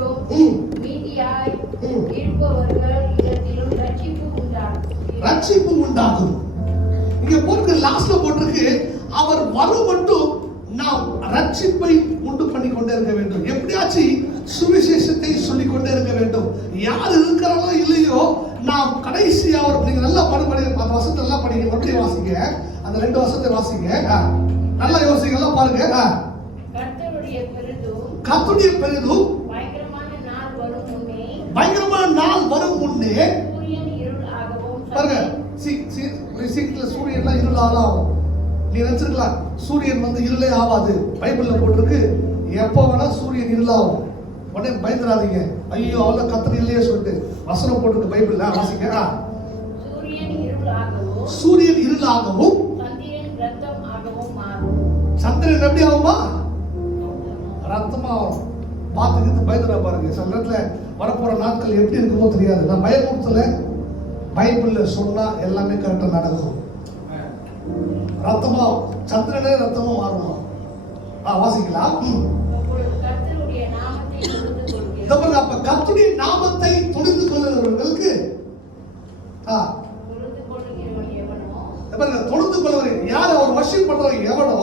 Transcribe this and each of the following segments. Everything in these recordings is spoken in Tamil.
பெரிதும் மீதியாய் இருப்பவர்கள் இடத்திலும் ரட்சிப்பு உண்டாகும். இங்க போட்டு லாஸ்ட்ல போட்டிருக்கு, அவர் வரும் மட்டும் நாம் ரட்சிப்பை உண்டு பண்ணி கொண்டே இருக்க வேண்டும். எப்படியாச்சும் சுவிசேஷத்தை சொல்லிக் கொண்டே இருக்க வேண்டும். யார் இருக்கிறாங்களோ இல்லையோ, நாம் கடைசி அவர் நீங்க நல்லா படி அந்த வசனத்தை நல்லா படிங்க, மறுபடியும் வாசிங்க, அந்த 2 வசனத்தை வாசிங்க, நல்லா யோசிங்க, எல்லாம் பாருங்க. கர்த்தருடைய பெரிதும் பயங்கரமான நாள் வரும் முன்னே பாருங்க, சூரியன்லாம் இருளாகும். நீ நினைச்சிருக்கலாம் சூரியன் இருளே ஆகாது, பைபிள்ல போட்டிருக்கு எப்போ வேணா சூரியன் இருளாகும். உடனே பயந்துடாதீங்க, ஐயோ அவ்வளோ கர்த்தர் இல்லையே சொல்லிட்டு வசனம் போட்டிருக்கு பைபிள்ல, வாசிங்க. சூரியன் இருளாகவும் சந்திரன் எப்படி ஆகுமா? ரத்தமா ஆகும். பார்த்துக்கிட்டு பயந்துடா பாருங்க. சில நேரத்துல வரப்போற நாட்கள் எப்படி இருக்குமோ தெரியாது. நான் பயமுறுத்தல, பைபிள்ல சொன்னா எல்லாமே கரெக்டா நடக்கும். ரத்தமா சந்திரனே ரத்தமா மாறுமா? வாசிக்கலாம். அப்ப கர்த்தருடைய நாமத்தை தொழுது கொள்ளுகிறவர்களுக்கு தொழுது கொள்ளுகிறவர்கள் யார்? அவர் வர்ஷிப் பண்றவங்க எவனோ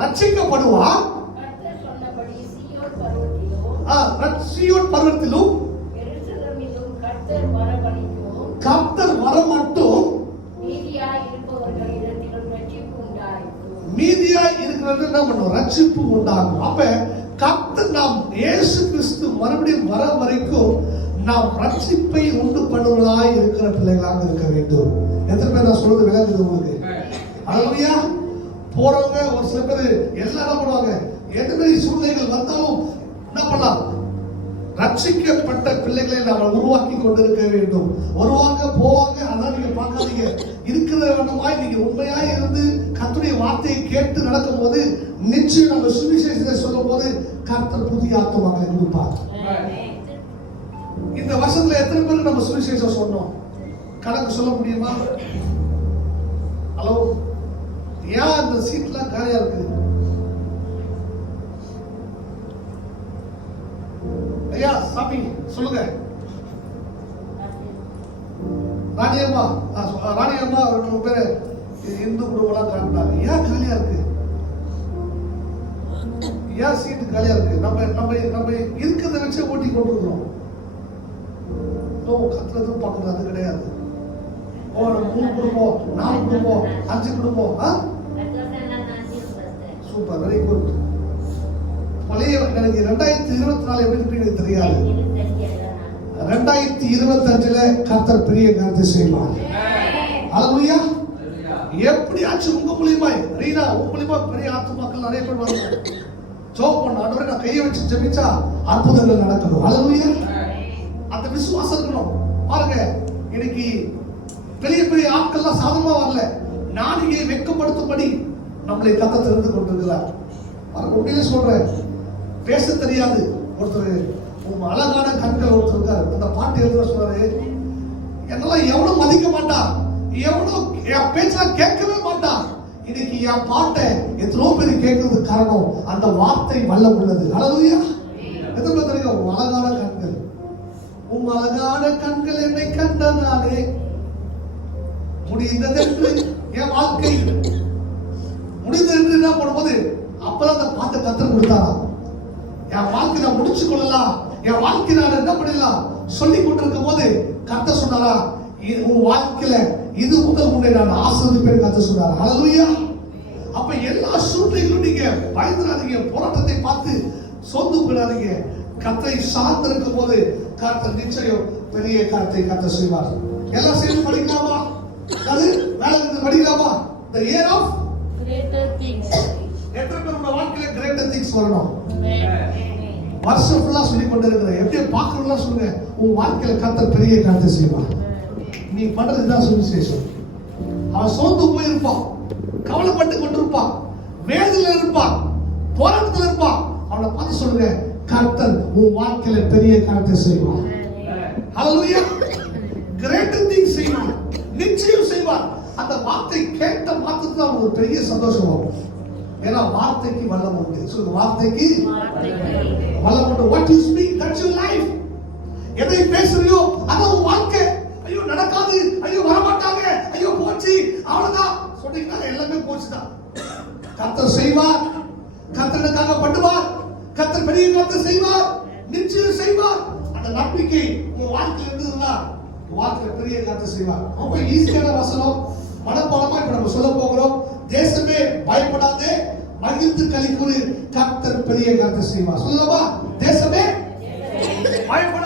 ரட்சிக்கப்படுவான். சீயோன் பர்வதத்திலும் கர்த்தர் வர மட்டும் மீதியாய் இருக்கிறது என்ன பண்ணும்? ரட்சிப்பு உண்டாகும். அப்ப கர்த்தர் நாம் இயேசு கிறிஸ்து மறுபடியும் வர வரைக்கும் நாம் ரட்சிப்பை உண்டு பண்ணுவதாய் இருக்கிற பிள்ளைகளாக இருக்க வேண்டும். எத்தனை பேர் நான் சொல்றது விளங்குது உங்களுக்கு? அல்லேலூயா. போறவங்க ஒரு சில பேர் எல்லாம் பண்ணுவாங்க, எந்த மாதிரி சூழ்நிலைகள் வந்தாலும் என்ன பண்ணலாம்? ரட்சிக்கப்பட்ட பிள்ளைகளை நாம் உருவாக்கி கொண்டிருக்க வேண்டும். வருவாங்க போவாங்க, அதான் நீங்க பார்க்காதீங்க. இருக்கிற வேண்டுமாய் நீங்க உண்மையாய் இருந்து கர்த்தருடைய வார்த்தையை கேட்டு நடக்கும் போது நிச்சயம் நம்ம சுவிசேஷத்தை சொல்லும் போது கர்த்தர் புதிய ஆத்துமாக்களை கொடுப்பார். இந்த வருஷத்துல எத்தனை பேருக்கு நம்ம சுவிசேஷம் சொன்னோம்? கணக்கு சொல்ல முடியுமா? ஹலோ, ஏன் அந்த சீட்லாம் காலியா இருக்கு? ஐயா சாமி சொல்லுங்க. ராணியம்மா, ராணியம்மா 2 பேர் இந்து குடும்பம்லாம் காட்டினாங்க. ஏன் காலியா இருக்கு? ஏன் சீட்டு காலியா இருக்கு? நம்ம இருக்கிறத வச்சு ஓட்டி கொண்டிருக்கிறோம். கத்துறதும் பார்க்கறது அது கிடையாது. 3 குடும்பம் 4 குடும்பம் 5 குடும்பம். Super, very good. பழைய எனக்கு 2024 எப்படி இருக்குன்னு தெரியாது. 2025 கர்த்தர் பெரிய காரியத்தை செய்வார். அல்லேலூயா. எப்படியாச்சும் உங்க மூலியமா ரீனா உங்க மூலியமா பெரிய ஆத்துமாக்கள் நிறைய பேர் வருவாங்க. ஜெபம் பண்ண ஆண்டவரே நான் கையை வச்சு ஜெபிச்சா அற்புதங்கள் நடக்கணும். அல்லேலூயா. அந்த விசுவாசம் இருக்கணும். பாருங்க, இன்னைக்கு பெரிய பெரிய ஆட்கள்லாம் சாதமா வரல, நாளைக்கு வெட்கப்படுத்தும்படி நம்மளை கர்த்தர் தெரிந்து கொண்டிருக்கிறார். உண்மையிலே சொல்றேன், பேச தெரியாது ஒருத்தர், அழகான கண்கள் ஒருத்தர் இருக்காரு. அந்த பாட்டு எழுத சொல்றாரு, என்னெல்லாம் எவ்வளவு மதிக்க மாட்டான், எவ்வளவு என் பேச்செல்லாம் கேட்கவே மாட்டான். இன்னைக்கு என் பாட்டை எத்தனோ பேர் கேட்கறது காரணம் அந்த வார்த்தை வல்லம் உள்ளது. அல்லேலூயா. எத்தனை பேர் தெரியும்? அழகான கண்கள், உன் அழகான கண்கள் என்னை கண்டனாலே முடிந்ததென்று என் வாழ்க்கை முடிந்தது என்று என்ன பண்ணும்போது அப்பதான் அந்த பாட்டை கர்த்தர் கொடுத்தாரா. என் வாழ்க்கை நான் முடிச்சு கொள்ளலாம், என் வாழ்க்கை நான் என்ன பண்ணலாம் சொல்லி கொண்டிருக்கும் போது கர்த்தர் சொன்னாரா, உன் வாழ்க்கையில இது முதல் உன்னை நான் ஆசீர்வதிப்பேன் கர்த்தர் சொன்னாரா. அல்லேலூயா. அப்ப எல்லா சூழ்நிலைகளும் நீங்க பயந்துடாதீங்க, போராட்டத்தை பார்த்து சோர்ந்து போயிடாதீங்க. கர்த்தரை சார்ந்து இருக்கும் போது கர்த்தர் நிச்சயம் பெரிய காரியத்தை கர்த்தர் செய்வார். எல்லாம் சேர்ந்து படிக்கலாமா? அது வேலை படிக்கலாமா? The year of greater things. எத்தனை பேர் உங்க வாழ்க்கையில greater things வரணும்? வருஷம் ஃபுல்லா சொல்லி கொண்டு இருக்கிறேன். எப்படி பார்க்கறதெல்லாம் சொல்லுங்க, உன் வாழ்க்கையில கர்த்தர் பெரிய காரியத்தை செய்வார். நீ பண்றதுதான் சுவிசேஷம். அவன் சோர்ந்து போயிருப்பான், கவலைப்பட்டு கொண்டிருப்பான், வேதனையில இருப்பான், போராட்டத்தில் இருப்பான். அவனை பார்த்து சொல்லுங்க, கர்த்தர் உன் வாழ்க்கையில பெரிய காரியத்தை செய்வார். ஹல்லேலூயா. கிரேட்டர் திங்ஸ் செய்வார், நிச்சயம் செய்வார். அந்த வார்த்தை கேட்ட மாத்திரத்துல அவனுக்கு ஒரு பெரிய சந்தோஷம் வரும். ஏன்னா வார்த்தைக்கு வல்லம் உண்டு. சொல்லுங்க, வார்த்தைக்கு வல்லம் about what you speak, that's your life. எதை பேசுறியோ அது உன் வாழ்க்கை. ஐயோ நடக்காது, ஐயோ வரமாட்டாங்க, ஐயோ போச்சு, அவ்வளவுதான் சொன்னீங்கன்னா எல்லாமே போச்சுதான். கர்த்தர் செய்வார், கர்த்தருக்காக பண்ணுவார், கர்த்தர் பெரிய காரியத்தை செய்வார், நிச்சயம் செய்வார். அந்த நம்பிக்கை உன் வாழ்க்கையில் இருந்ததுன்னா உன் வாழ்க்கையில பெரிய காரியத்தை செய்வார். ரொம்ப ஈஸியான வசனம், மனப்பாடமா இப்ப நம்ம சொல்ல போகிறோம். தேசமே பயப்படாதே, மகிழ்ந்து களிக்கூறு, கர்த்தர் பெரிய காரியத்தை செய்வார். சொல்லலாமா? தேசமே பயப்படாதே.